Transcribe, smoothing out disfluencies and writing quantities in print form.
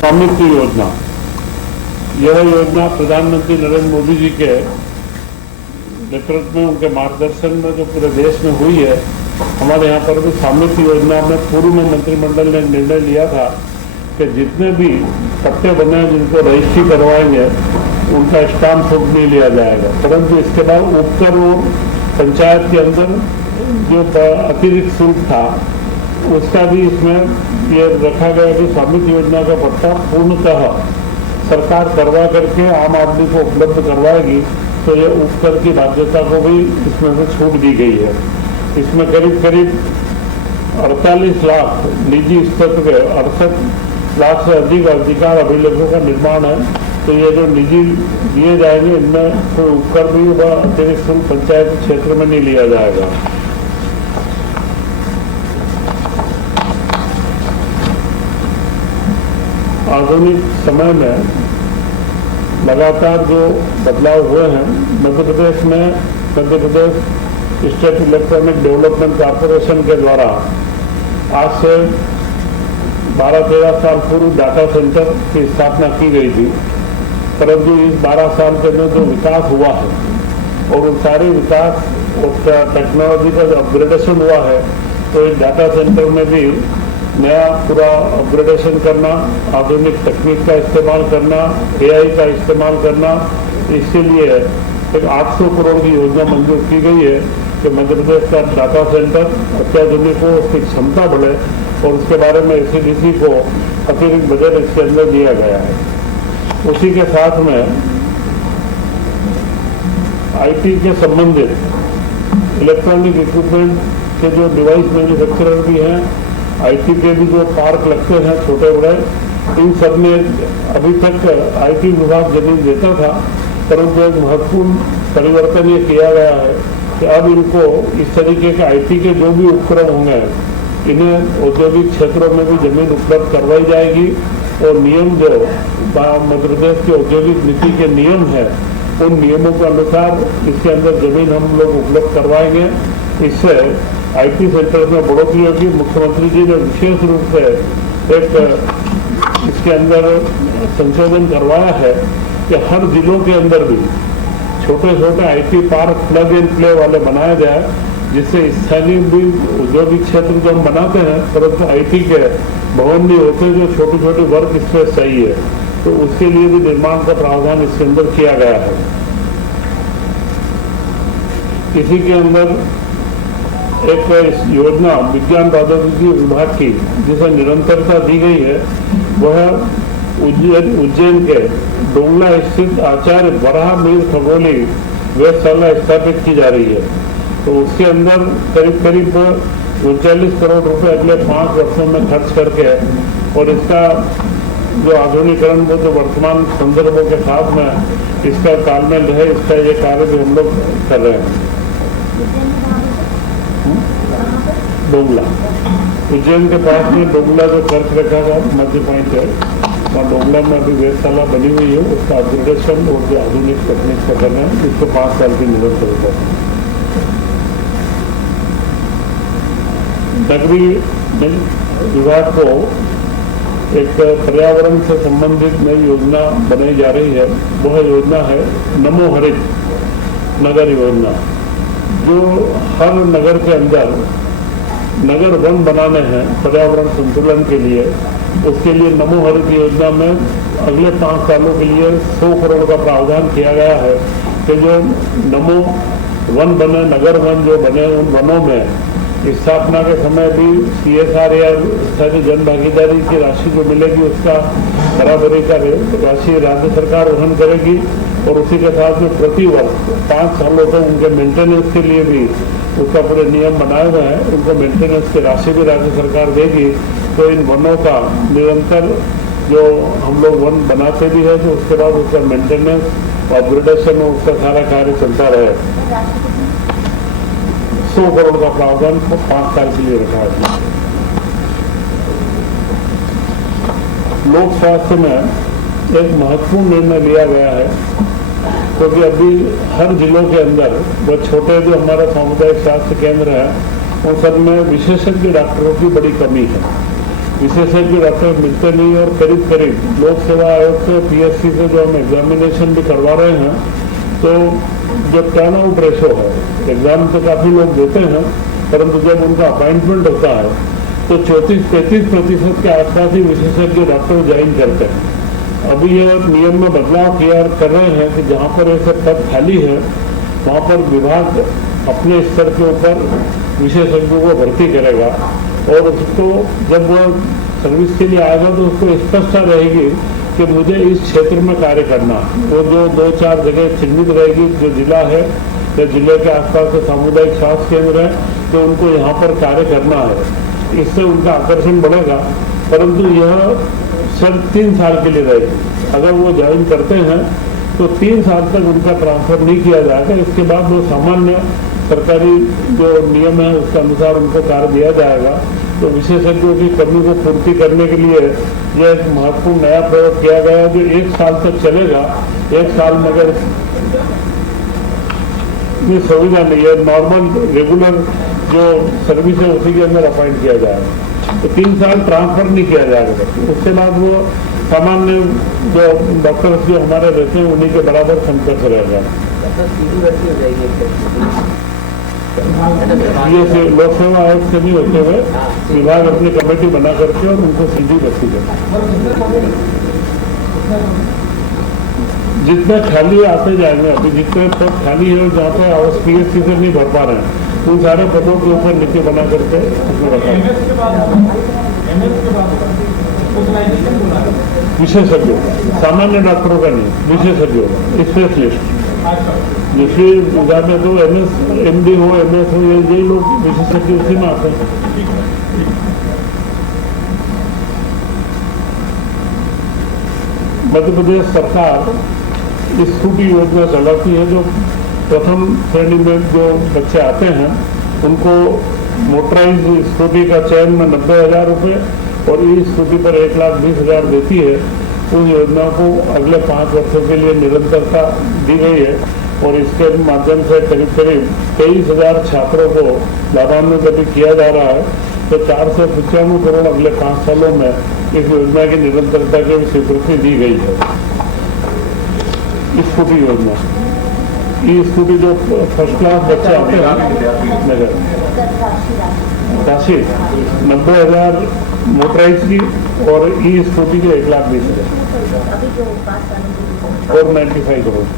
स्वामित्व योजना, यह योजना प्रधानमंत्री नरेंद्र मोदी जी के नेतृत्व में, उनके मार्गदर्शन में जो पूरे देश में हुई है। हमारे यहाँ पर भी स्वामित्व योजना में पूर्व में मंत्रिमंडल ने निर्णय लिया था कि जितने भी पट्टे बने हैं जिनको रजिस्ट्री करवाएंगे उनका स्टाम्प शुल्क नहीं लिया जाएगा, परंतु इसके बाद उपकर और पंचायत के अंदर जो अतिरिक्त शुल्क था उसका भी इसमें ये रखा गया कि स्वामित्व योजना का पट्टा पूर्णतः सरकार करवा करके आम आदमी को उपलब्ध करवाएगी, तो ये उपकर की बाध्यता को भी इसमें से छूट दी गई है। इसमें करीब करीब 48 लाख निजी स्तर के 68 लाख से अधिक अधिकार अभिलेखों का निर्माण है। तो ये जो निजी दिए जाएंगे इनमें कोई उपकर भी व अतिरिक्त शुल्क पंचायत क्षेत्र में नहीं लिया जाएगा। आधुनिक समय में लगातार जो बदलाव हुए हैं, मध्य प्रदेश में Madhya Pradesh state electronic development corporation के द्वारा आज से 12-13 साल पूर्व डाटा सेंटर की स्थापना की गई थी, परंतु इस 12 साल के अंदर जो विकास हुआ है और उन सारे विकास और टेक्नोलॉजी का जो अपग्रेडेशन हुआ है, तो इस डाटा सेंटर में भी नया पूरा अपग्रेडेशन करना, आधुनिक तकनीक का इस्तेमाल करना, AI का इस्तेमाल करना, इसके लिए एक 800 करोड़ की योजना मंजूर की गई है कि मध्य प्रदेश का डाटा सेंटर अत्याधुनिक हो, उसकी क्षमता बढ़े और उसके बारे में SCDC को अतिरिक्त बजट इसके अंदर दिया गया है। उसी के साथ में IT के संबंधित इलेक्ट्रॉनिक इक्विपमेंट के जो डिवाइस मैन्युफैक्चरर भी हैं, IT के भी जो पार्क लगते हैं छोटे बड़े, इन सब में अभी तक IT विभाग जमीन देता था, परंतु एक महत्वपूर्ण परिवर्तन ये किया गया है कि अब इनको इस तरीके के IT के जो भी उपकरण होंगे इन्हें औद्योगिक क्षेत्रों में भी जमीन उपलब्ध करवाई जाएगी और नियम जो मध्य प्रदेश की औद्योगिक नीति के नियम है उन नियमों के अनुसार इसके अंदर जमीन हम लोग उपलब्ध करवाएंगे। इससे IT सेंटर में बढ़ोतरी होगी। मुख्यमंत्री जी ने विशेष रूप से एक इसके अंदर संशोधन करवाया है कि हर जिलों के अंदर भी छोटे छोटे IT park plug and play वाले बनाए जाए, जिससे स्थानीय भी औद्योगिक क्षेत्र जो हम बनाते हैं परंतु IT के भवन नहीं होते, जो छोटी छोटी वर्क स्पेस चाहिए, तो उसके लिए भी निर्माण का प्रावधान इसके अंदर किया गया है। इसी के अंदर एक योजना विज्ञान प्रौद्योगिकी विभाग की जिसे निरंतरता दी गई है, वह उज्जैन के डोंगला स्थित आचार्य वराहमिहिर खगोली वेधशाला स्थापित की जा रही है। तो उसके अंदर करीब करीब 39 करोड़ रुपए अगले 5 वर्षों में खर्च करके और इसका जो आधुनिकीकरण वो जो वर्तमान संदर्भों के साथ में इसका तालमेल रहे, इसका ये कार्य भी हम लोग कर रहे हैं। डोंगला, उज्जैन के पास में डोंगला जो खर्च रखा था मध्य पॉइंट है, और डोंगला में अभी वेधशाला बनी हुई है, उसका अपग्रेडेशन और जो आधुनिक तकनीक का कर रहे हैं, इसको 5 साल की निरंतरता है। नगरीय विभाग को एक पर्यावरण से संबंधित नई योजना बनाई जा रही है। वह योजना है नमो हरित नगर योजना, जो हर नगर के अंदर नगर वन बनाने हैं पर्यावरण संतुलन के लिए। उसके लिए नमो हरित योजना में अगले 5 सालों के लिए 100 करोड़ का प्रावधान किया गया है कि जो नमो वन बने, नगर वन जो बने, उन वनों में स्थापना के समय भी CSR या स्थानीय जन भागीदारी की राशि जो मिलेगी उसका बराबरी का राशि राज्य सरकार वहन करेगी और उसी के साथ में प्रति वर्ष 5 सालों तक उनके मेंटेनेंस के लिए भी उसका पूरे नियम बनाए हुए हैं, उनको मेंटेनेंस की राशि भी राज्य सरकार देगी। तो इन वनों का निरंतर जो हम लोग वन बनाते भी है तो उसके बाद उसका मेंटेनेंस अपग्रेडेशन उसका सारा कार्य चलता रहे। 100 करोड़ का प्रावधान 5 साल के लिए रखा है। लोक स्वास्थ्य में एक महत्वपूर्ण निर्णय लिया गया है, क्योंकि अभी हर जिलों के अंदर वो छोटे जो हमारा सामुदायिक स्वास्थ्य केंद्र है उन सब में विशेषज्ञ डॉक्टरों की बड़ी कमी है। विशेषज्ञ डॉक्टर मिलते नहीं और करीब करीब लोक सेवा आयोग से पीएससी से जो हम एग्जामिनेशन भी करवा रहे हैं तो जो टर्न आउट रेशो है, एग्जाम तो काफ़ी लोग देते हैं परंतु जब उनका अपॉइंटमेंट होता है तो 34-35% के आसपास ही विशेषज्ञ डॉक्टर ज्वाइन करते हैं। अभी यह नियम में बदलाव किया कर रहे हैं कि जहाँ पर ऐसे पद खाली है वहाँ पर विभाग अपने स्तर के ऊपर विशेषज्ञों को भर्ती करेगा और उसको जब वह सर्विस के लिए आएगा तो उसको स्पष्टता रहेगी कि मुझे इस क्षेत्र में कार्य करना। वो जो 2-4 जगह चिन्हित रहेगी, जो जिला है या जिले के आसपास के सामुदायिक स्वास्थ्य केंद्र है तो उनको यहाँ पर कार्य करना है। इससे उनका आकर्षण बढ़ेगा, परंतु यह सिर्फ 3 साल के लिए रहेगी। अगर वो ज्वाइन करते हैं तो 3 साल तक उनका ट्रांसफर नहीं किया जाएगा। इसके बाद वो सामान्य सरकारी जो नियम है उसके अनुसार उनको कार्य दिया जाएगा। तो विशेषज्ञों की कमी को पूर्ति करने के लिए यह एक महत्वपूर्ण नया प्रयोग किया गया जो 1 साल तक चलेगा। 1 साल में अगर ये सुविधा नहीं है, नॉर्मल रेगुलर जो सर्विस है उसी के अंदर अपॉइंट किया जाएगा। तो 3 साल ट्रांसफर नहीं किया जाएगा। उसके बाद वो सामान्य जो डॉक्टर्स जो हमारे रहते हैं उन्हीं के बराबर संपर्क रहेगा। ये से लोक सेवा आयोग से नहीं होते हुए विभाग अपनी कमेटी बना करके और उनको सीधी भर्ती करते। जितने खाली आते जाएंगे, अभी जितने पद खाली है जहाँ पे आवास पीएससी से नहीं भर पा रहे हैं उन सारे पदों के ऊपर नीति बना करके उसमें रखा विशेषज्ञों, सामान्य डॉक्टरों का नहीं, विशेषज्ञों, स्पेशलिस्ट। जैसे विभाग में तो एमडी हो, एमएस हो, यही लोग विशेषज्ञ उसी में आते हैं। मध्य प्रदेश सरकार इस स्कूटी योजना चलाती है। जो प्रथम श्रेणी में जो बच्चे आते हैं उनको मोटराइज स्कूटी का चयन में 90,000 रुपये और ई स्कूटी पर 1,20,000 देती है। उन योजना को अगले 5 वर्षों के लिए निरंतरता दी गई है और इसके माध्यम से करीब करीब 23,000 छात्रों को लाभान्वित किया जा रहा है। तो 495 करोड़ अगले 5 सालों में इस योजना की निरंतरता की स्वीकृति दी गई है। स्कूटी योजना, ई स्कूटी जो फर्स्ट क्लास बच्चे आते हैं नगर राशि 90,000 मोटराइज की और ई स्कूटी के 1,20,000 और 95 करोड़।